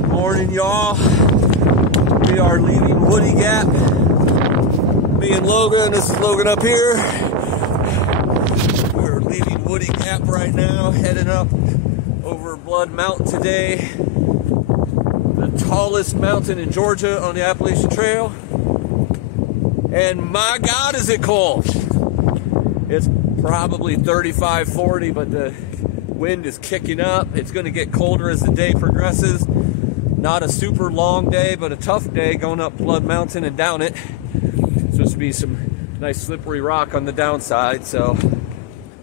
Good morning, y'all. We are leaving Woody Gap. Me and Logan, this is Logan up here. We're leaving Woody Gap right now, heading up over Blood Mountain today. The tallest mountain in Georgia on the Appalachian Trail. And my God, is it cold. It's probably 35, 40, but the wind is kicking up. It's going to get colder as the day progresses. Not a super long day, but a tough day going up Blood Mountain and down it. It's supposed to be some nice slippery rock on the downside. So,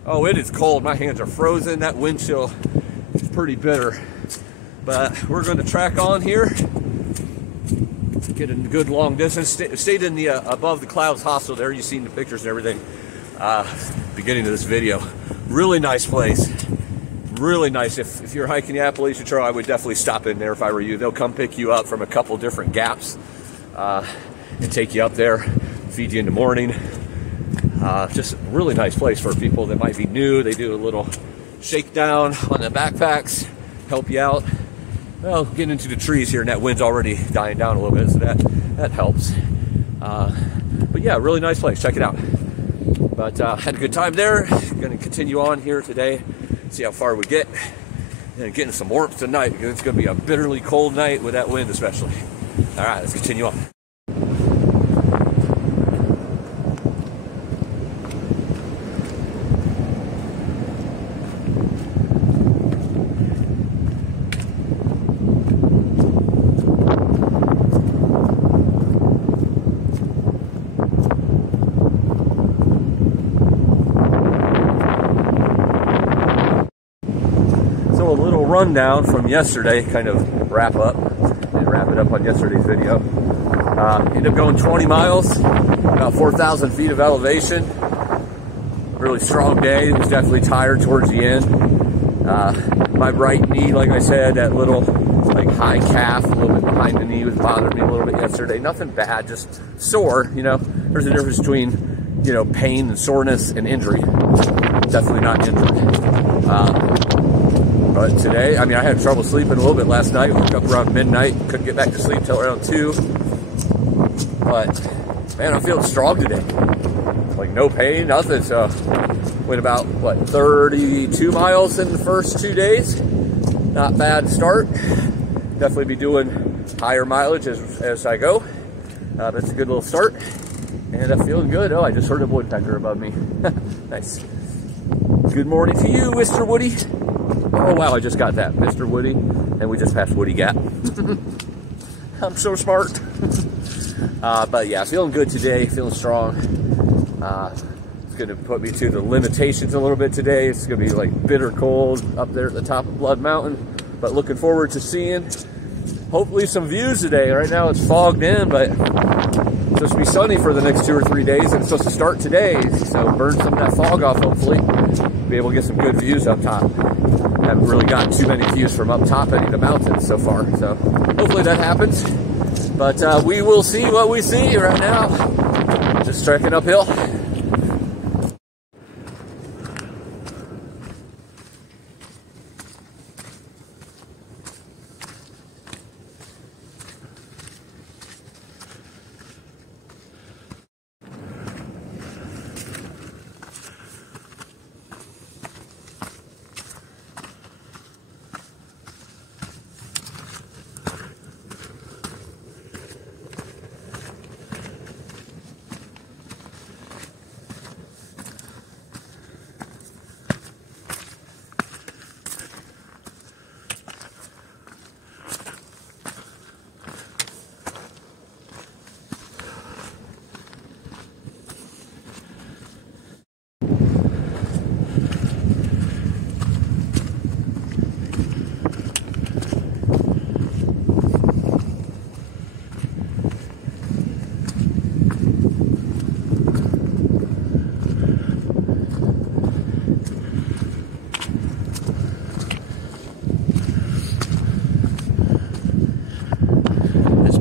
oh, it is cold. My hands are frozen. That wind chill is pretty bitter. But we're going to track on here. Get a good long distance. Stayed in the above the clouds hostel there. You've seen the pictures and everything. Beginning of this video. Really nice place. Really nice. If you're hiking the Appalachian Trail, I would definitely stop in there if I were you. They'll come pick you up from a couple different gaps and take you up there, feed you in the morning. Just a really nice place for people that might be new. They do a little shakedown on the backpacks, help you out. Well, getting into the trees here, and that wind's already dying down a little bit, so that helps. But yeah, really nice place. Check it out. But had a good time there. Going to continue on here today. See how far we get, and getting some warmth tonight because it's going to be a bitterly cold night with that wind especially. All right, let's continue on. Rundown from yesterday, kind of wrap it up on yesterday's video. Ended up going 20 miles, about 4,000 feet of elevation. Really strong day. It was definitely tired towards the end. My right knee, like I said, that little like high calf, a little bit behind the knee, was bothering me a little bit yesterday. Nothing bad, just sore. You know, there's a difference between, you know, pain and soreness and injury. Definitely not injured. But today, I mean, I had trouble sleeping a little bit last night. Woke up around midnight, couldn't get back to sleep till around 2. But man, I'm feeling strong today. Like no pain, nothing. So went about what, 32 miles in the first 2 days. Not bad start. Definitely be doing higher mileage as I go. But it's a good little start, and I'm feeling good. Oh, I just heard a woodpecker above me. Nice. Good morning to you, Mr. Woody. Oh wow, I just got that, Mr. Woody, and we just passed Woody Gap. I'm so smart. But yeah, feeling good today, feeling strong. It's going to put me to the limitations a little bit today. It's going to be like bitter cold up there at the top of Blood Mountain, but looking forward to seeing hopefully some views today. Right now it's fogged in, but it's supposed to be sunny for the next 2 or 3 days, and it's supposed to start today, so burn some of that fog off hopefully. Be able to get some good views up top. Haven't really gotten too many views from up top any of the mountains so far, so hopefully that happens. But we will see what we see right now. Just trekking uphill.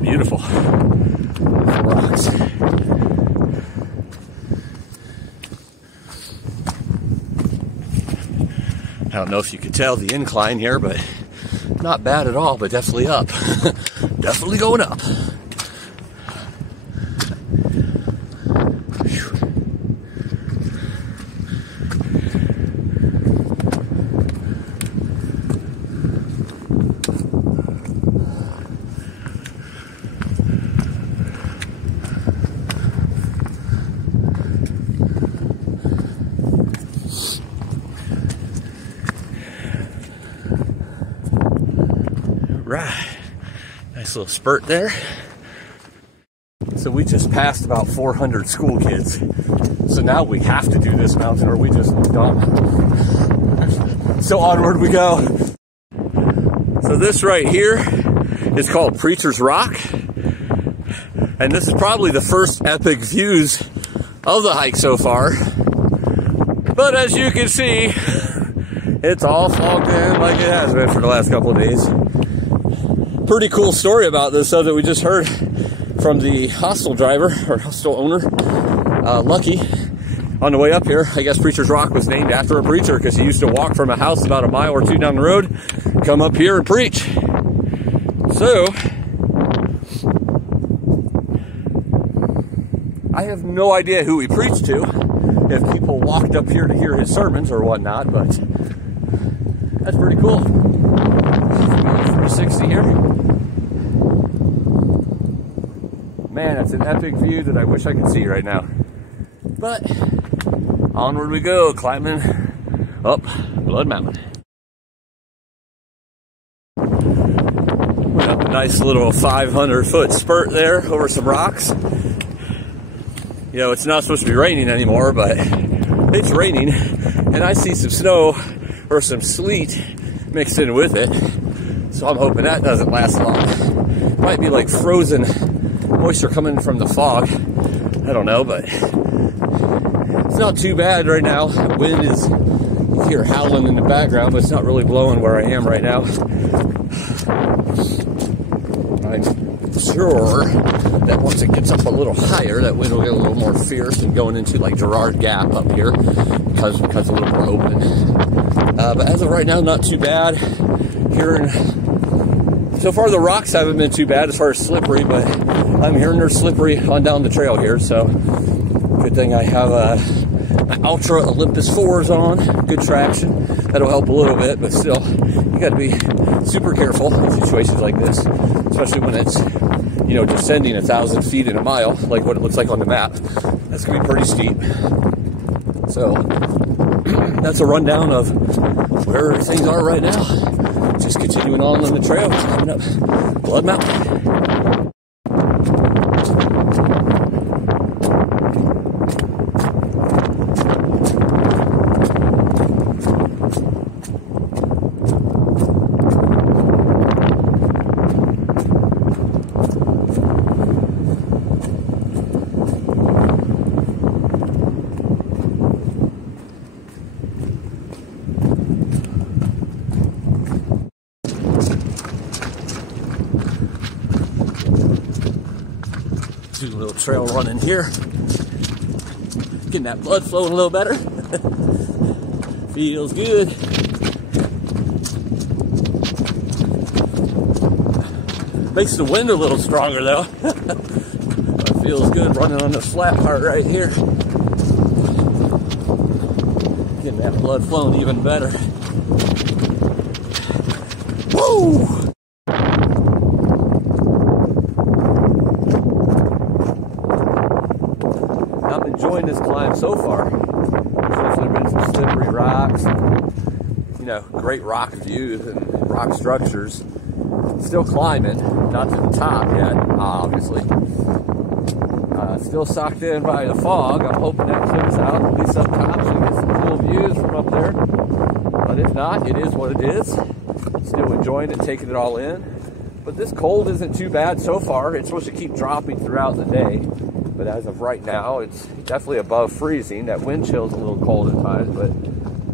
Beautiful rocks. I don't know if you could tell the incline here, but Not bad at all, but definitely up. Definitely going up. Right, nice little spurt there. So we just passed about 400 school kids. So now we have to do this mountain or we just look dumb. So onward we go. So this right here is called Preacher's Rock. And this is probably the first epic views of the hike so far. But as you can see, it's all fogged in like it has been for the last couple of days. Pretty cool story about this though that we just heard from the hostel driver or hostel owner, Lucky, on the way up here. I guess Preacher's Rock was named after a preacher because he used to walk from a house about a mile or two down the road, come up here and preach. So I have no idea who he preached to, if people walked up here to hear his sermons or whatnot, but that's pretty cool. 360 here. Man, it's an epic view that I wish I could see right now. But onward we go, climbing up Blood Mountain. Went up a nice little 500-foot spurt there over some rocks. You know, it's not supposed to be raining anymore, but it's raining, and I see some snow or some sleet mixed in with it. So I'm hoping that doesn't last long. Might be like frozen moisture coming from the fog. I don't know, but it's not too bad right now. The wind is, you hear howling in the background, but it's not really blowing where I am right now. I'm sure that once it gets up a little higher, that wind will get a little more fierce and going into like Gerard Gap up here because it's a little more open. But as of right now, not too bad. So far the rocks haven't been too bad as far as slippery, but I'm hearing they're slippery on down the trail here, so good thing I have my Ultra Olympus 4s on, good traction. That'll help a little bit, but still, you gotta be super careful in situations like this, especially when it's, you know, descending 1,000 feet in a mile, like what it looks like on the map. That's gonna be pretty steep. So, that's a rundown of where things are right now. Just continuing on the trail, climbing up Blood Mountain. Do a little trail running here. Getting that blood flowing a little better. Feels good. Makes the wind a little stronger though. But feels good running on this flat part right here. Getting that blood flowing even better. Woo! Enjoying this climb so far. There's been some slippery rocks, you know, great rock views and rock structures. Still climbing, not to the top yet, obviously. Still socked in by the fog. I'm hoping that clears out, at least up top, so we get some cool views from up there. But if not, it is what it is. Still enjoying it, taking it all in. But this cold isn't too bad so far. It's supposed to keep dropping throughout the day. But as of right now, it's definitely above freezing. That wind chill's a little cold at times, but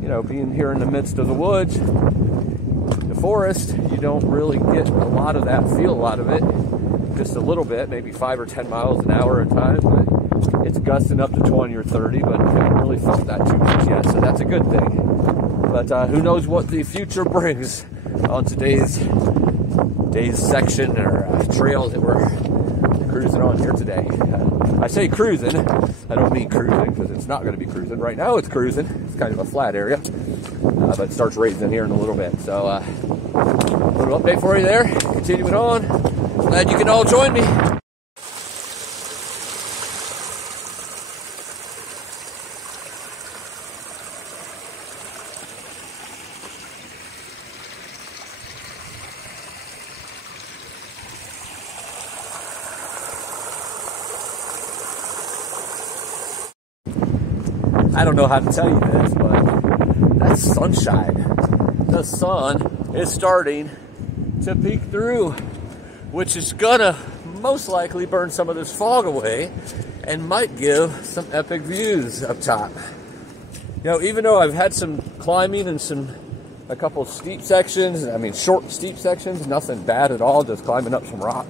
you know, being here in the midst of the woods, the forest, you don't really get a lot of that, feel a lot of it. Just a little bit, maybe 5 or 10 miles an hour at times, but it's gusting up to 20 or 30, but I haven't really felt that too much yet, so that's a good thing. But who knows what the future brings. on today's section or trail that we're cruising on here today. I say cruising, I don't mean cruising because it's not going to be cruising. Right now it's cruising. It's kind of a flat area, but it starts raising here in a little bit. So a little update for you there. Continuing on. Glad you can all join me. I don't know how to tell you this, but that's sunshine. The sun is starting to peek through, which is gonna most likely burn some of this fog away and might give some epic views up top. You know, even though I've had some climbing and a couple steep sections, I mean short steep sections, nothing bad at all, just climbing up some rock.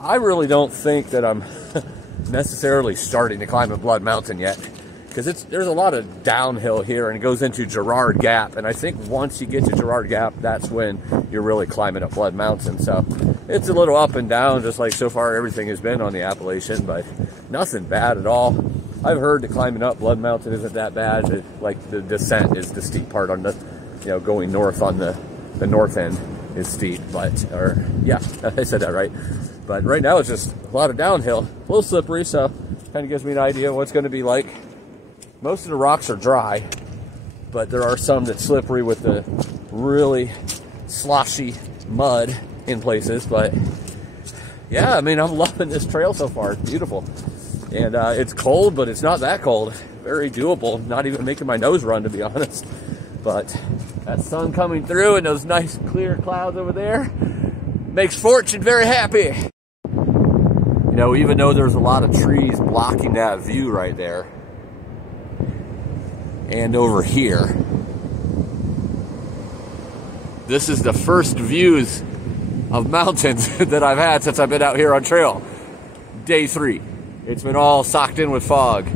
I really don't think that I'm necessarily starting to climb a Blood Mountain yet, because there's a lot of downhill here and it goes into Girard Gap, and I think once you get to Girard Gap, that's when you're really climbing up Blood Mountain. So it's a little up and down, just like so far everything has been on the Appalachian, but nothing bad at all. I've heard that climbing up Blood Mountain isn't that bad. Like the descent is the steep part on the, you know, going north on the north end is steep, or yeah, I said that right. But right now it's just a lot of downhill, a little slippery, so kind of gives me an idea of what's going to be like. Most of the rocks are dry, but there are some that's slippery with the really sloshy mud in places. But yeah, I mean, I'm loving this trail so far. It's beautiful. And it's cold, but it's not that cold. Very doable. Not even making my nose run, to be honest. But that sun coming through and those nice clear clouds over there makes Fortune very happy. You know, even though there's a lot of trees blocking that view right there, and over here, this is the first views of mountains that I've had since I've been out here on trail. Day 3. It's been all socked in with fog.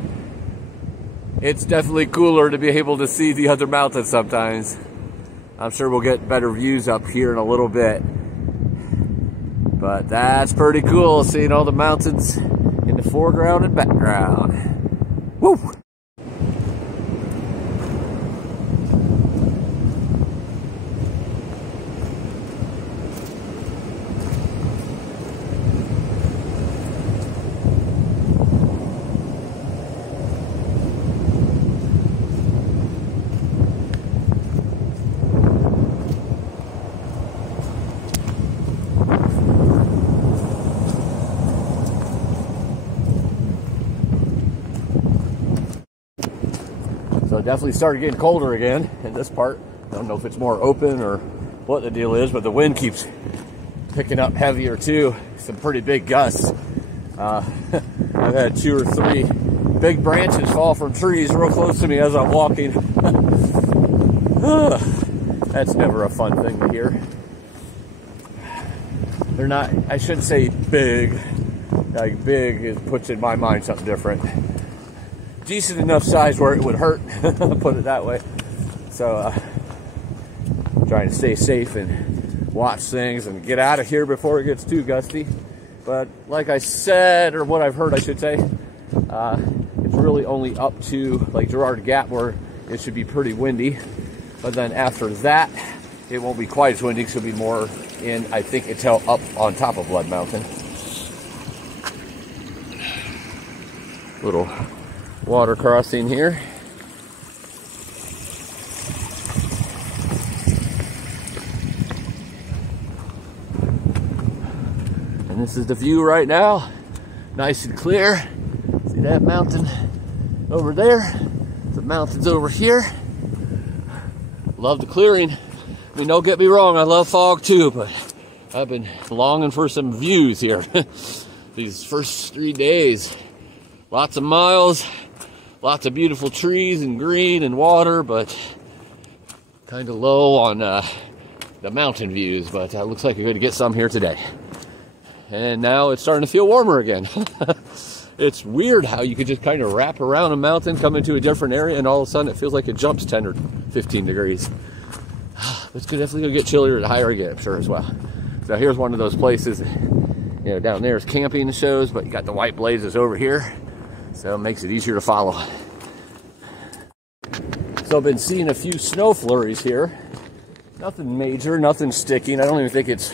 It's definitely cooler to be able to see the other mountains sometimes. I'm sure we'll get better views up here in a little bit. But that's pretty cool, seeing all the mountains in the foreground and background. Woo! So it definitely started getting colder again in this part. I don't know if it's more open or what the deal is, but the wind keeps picking up heavier too. Some pretty big gusts. I've had 2 or 3 big branches fall from trees real close to me as I'm walking. That's never a fun thing to hear. They're not, I shouldn't say big. Like big puts in my mind something different. Decent enough size where it would hurt, put it that way. So trying to stay safe and watch things and get out of here before it gets too gusty. But like I said, or what I've heard I should say, it's really only up to like Girard Gap where it should be pretty windy. But then after that, it won't be quite as windy, because it'll be more in, I think, until up on top of Blood Mountain. Little water crossing here. And this is the view right now. Nice and clear. See that mountain over there? The mountains over here. Love the clearing. I mean, don't get me wrong, I love fog too, but I've been longing for some views here. These first 3 days. Lots of miles. Lots of beautiful trees and green and water, but kind of low on the mountain views. But it looks like you're going to get some here today. And now it's starting to feel warmer again. It's weird how you could just kind of wrap around a mountain, come into a different area, and all of a sudden it feels like it jumps 10 or 15 degrees. It's definitely gonna get chillier the higher I get, I'm sure, as well. So here's one of those places, you know, down there is camping shows, but you got the white blazes over here, so it makes it easier to follow. So I've been seeing a few snow flurries here. Nothing major, nothing sticking. I don't even think it's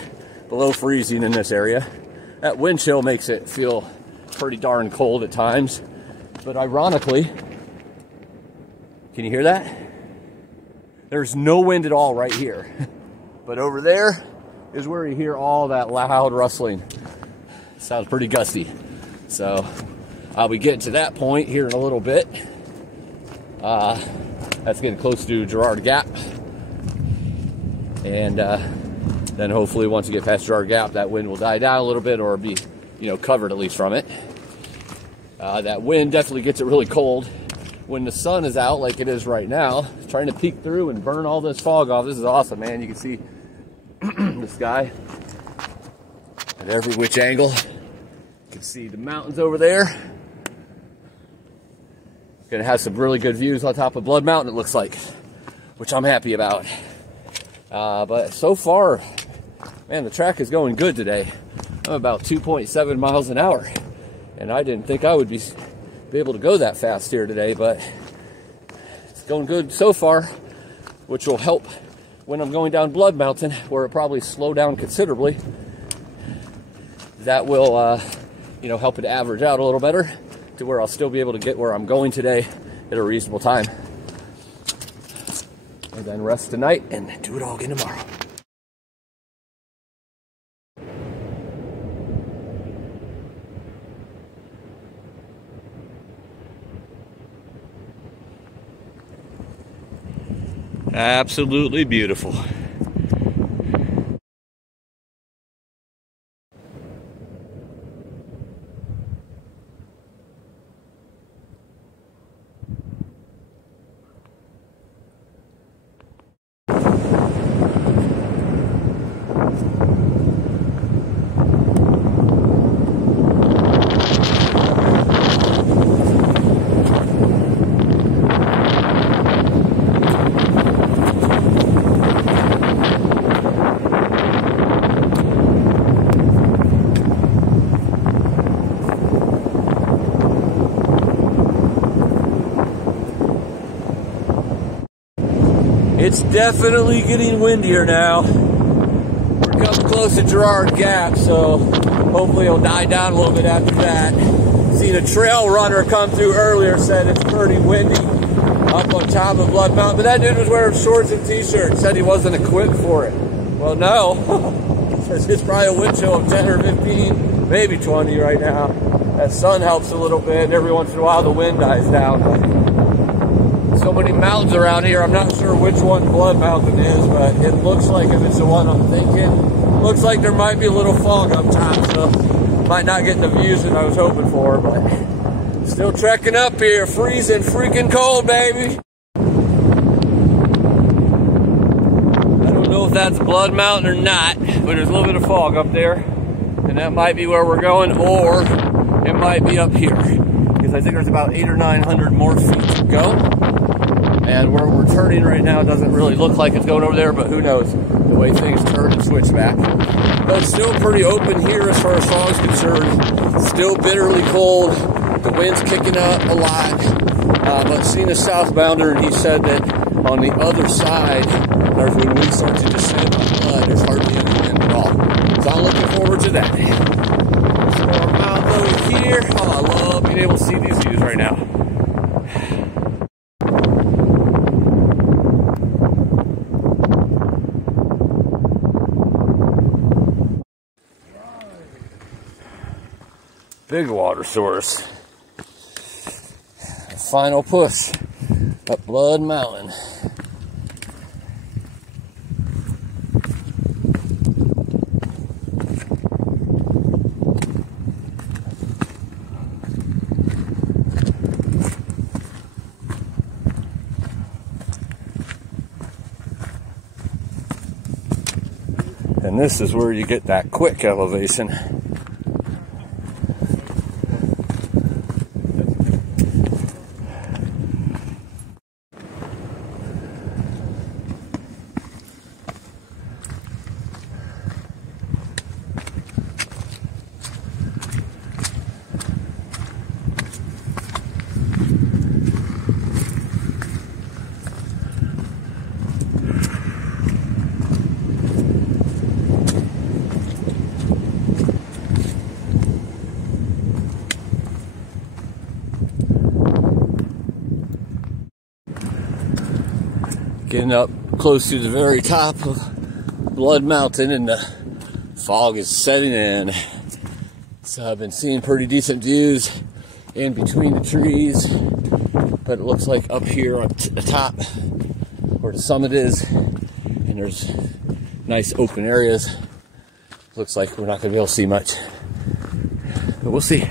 below freezing in this area. That wind chill makes it feel pretty darn cold at times. But ironically, can you hear that? There's no wind at all right here. But over there is where you hear all that loud rustling. Sounds pretty gusty. So I'll be getting to that point here in a little bit. That's getting close to Girard Gap. And then hopefully once you get past Girard Gap, that wind will die down a little bit or be, you know, covered at least from it. That wind definitely gets it really cold when the sun is out like it is right now. It's trying to peek through and burn all this fog off. This is awesome, man. You can see the sky at every which angle. You can see the mountains over there. Gonna have some really good views on top of Blood Mountain, it looks like, which I'm happy about. But so far, man, the track is going good today. I'm about 2.7 miles an hour, and I didn't think I would be able to go that fast here today, but it's going good so far, which will help when I'm going down Blood Mountain, where it probably slow down considerably. That will, you know, help it average out a little better to where I'll still be able to get where I'm going today at a reasonable time. And then rest tonight and do it all again tomorrow. Absolutely beautiful. It's definitely getting windier now. We're coming close to Girard Gap, so hopefully it'll die down a little bit after that. Seen a trail runner come through earlier, said it's pretty windy up on top of Blood Mountain, but that dude was wearing shorts and t-shirts, said he wasn't equipped for it. Well, no. Says it's probably a wind chill of 10 or 15, maybe 20 right now. That sun helps a little bit, and every once in a while the wind dies down. But so many mountains around here, I'm not sure which one Blood Mountain is, but it looks like if it's the one I'm thinking, looks like there might be a little fog up top, so might not get the views that I was hoping for, but still trekking up here, freezing freaking cold, baby. I don't know if that's Blood Mountain or not, but there's a little bit of fog up there, and that might be where we're going, or it might be up here, because I think there's about 800 or 900 more feet to go. And where we're turning right now doesn't really look like it's going over there, but who knows the way things turn and switch back. But it's still pretty open here as far as fog is concerned. Still bitterly cold. The wind's kicking up a lot. But seen a southbounder, and he said that on the other side, there's when we start to descend on Blood, there's hardly any wind at all. So I'm looking forward to that. Storm mountain over here. Oh, I love being able to see these views right now. Big water source. Final push up Blood Mountain. And this is where you get that quick elevation. Getting up close to the very top of Blood Mountain, and the fog is setting in. So I've been seeing pretty decent views in between the trees, but it looks like up here on the top where the summit is, and there's nice open areas, looks like we're not going to be able to see much, but we'll see.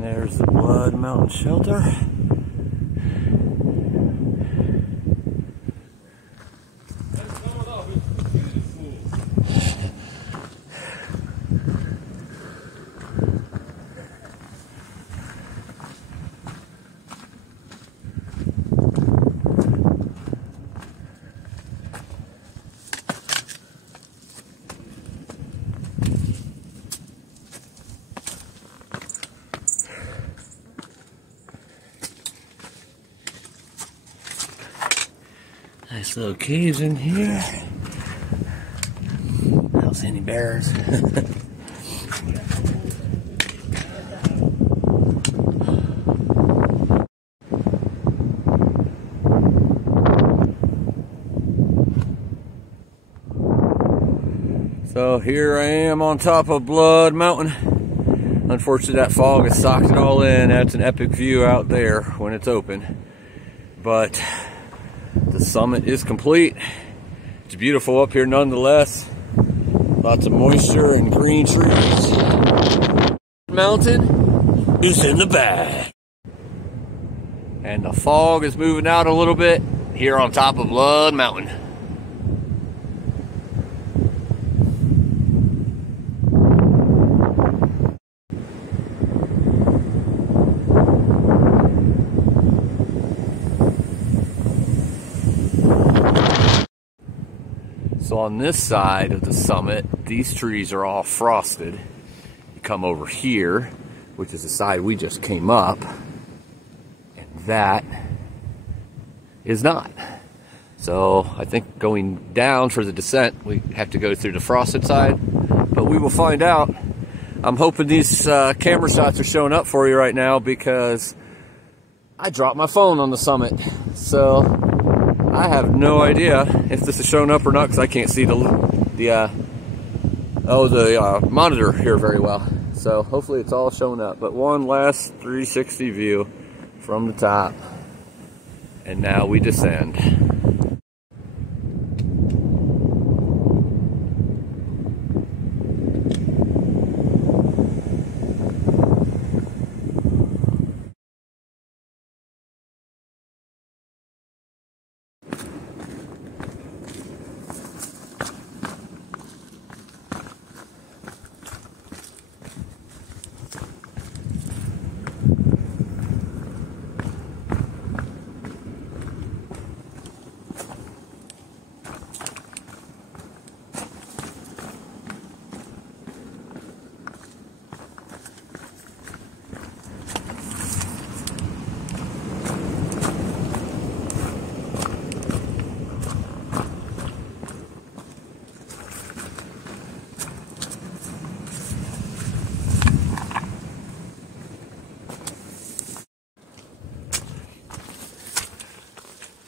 There's the Blood Mountain Shelter. Nice little caves in here. I don't see any bears. So here I am on top of Blood Mountain. Unfortunately, that fog has socked it all in. That's an epic view out there when it's open. But the summit is complete. It's beautiful up here nonetheless. Lots of moisture and green trees. Mountain is in the bag. And the fog is moving out a little bit here on top of Blood Mountain. So on this side of the summit, these trees are all frosted. You come over here, which is the side we just came up, and that is not. So I think going down for the descent, we have to go through the frosted side, but we will find out. I'm hoping these camera shots are showing up for you right now because I dropped my phone on the summit. So I have no idea if this is showing up or not because I can't see the monitor here very well. So hopefully it's all showing up. But one last 360 view from the top, and now we descend.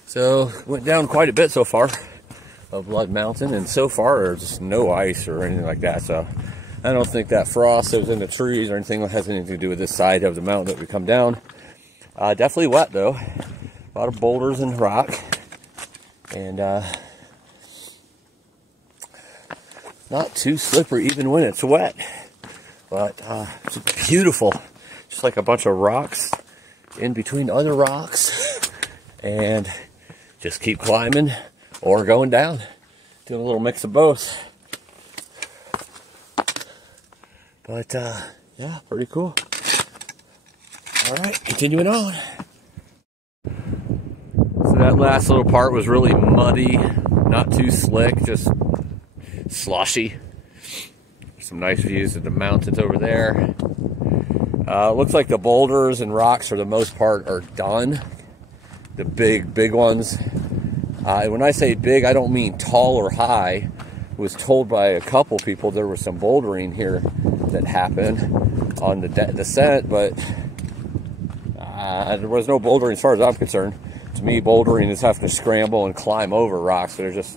So went down quite a bit so far of Blood Mountain, and so far there's no ice or anything like that. So I don't think that frost that was in the trees or anything has anything to do with this side of the mountain that we come down. Definitely wet though. A lot of boulders and rock. And not too slippery even when it's wet. But it's beautiful. Just like a bunch of rocks in between other rocks. And just keep climbing or going down. Doing a little mix of both. But yeah, pretty cool. All right, continuing on. So that last little part was really muddy, not too slick, just sloshy. Some nice views of the mountains over there. Looks like the boulders and rocks for the most part are done. The big ones. When I say big, I don't mean tall or high. I was told by a couple people there was some bouldering here that happened on the descent, but there was no bouldering as far as I'm concerned. To me, bouldering is having to scramble and climb over rocks. They're just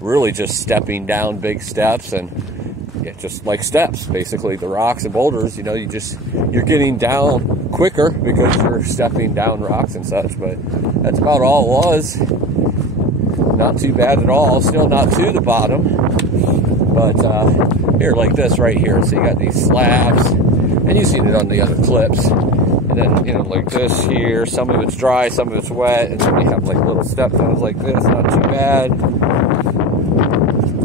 really just stepping down big steps, and yeah, just like steps, basically. The rocks and boulders, you know, you're getting down quicker because you're stepping down rocks and such, but that's about all it was. Not too bad at all. Still not to the bottom, but here, like this right here. So you got these slabs, and you've seen it on the other clips. And then, you know, like this here, some of it's dry, some of it's wet, and then you have like little step downs like this, not too bad.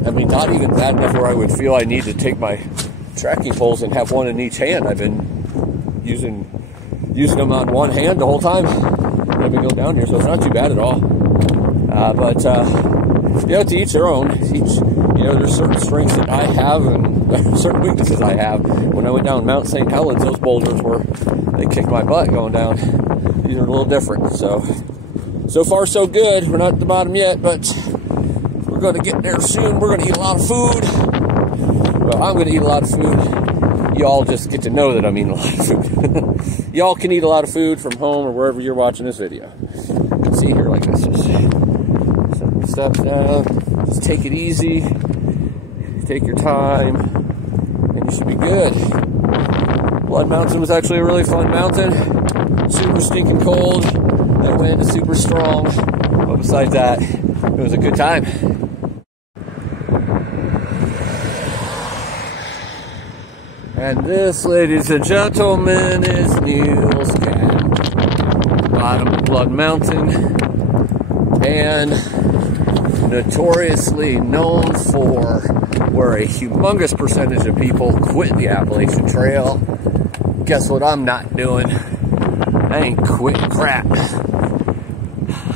I mean, not even bad enough where I would feel I need to take my tracking poles and have one in each hand. I've been using them on one hand the whole time I've been going down here, so it's not too bad at all. But you know, to each their own. You know, there's certain strengths that I have and certain weaknesses I have. When I went down Mount St. Helens, those boulders they kicked my butt going down. These are a little different. So far so good. We're not at the bottom yet, but we're going to get there soon. We're going to eat a lot of food. Well, I'm going to eat a lot of food. Y'all just get to know that I'm eating a lot of food. Y'all can eat a lot of food from home or wherever you're watching this video. You can see here like this. Just some steps down. Just take it easy. Take your time. And you should be good. Blood Mountain was actually a really fun mountain. Super stinking cold. That wind is super strong. But besides that, it was a good time. And this, ladies and gentlemen, is Neil's cabin. Bottom of Blood Mountain. And notoriously known for where a humongous percentage of people quit the Appalachian Trail. Guess what I'm not doing? I ain't quitting crap.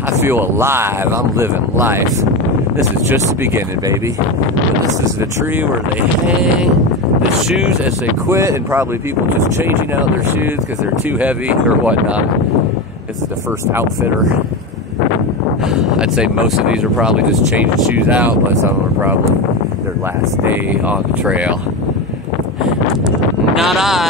I feel alive. I'm living life. This is just the beginning, baby. But this is the tree where they hang the shoes as they quit, and probably people just changing out their shoes because they're too heavy or whatnot. This is the first outfitter. I'd say most of these are probably just changing shoes out, but some of them are probably their last day on the trail. Not I.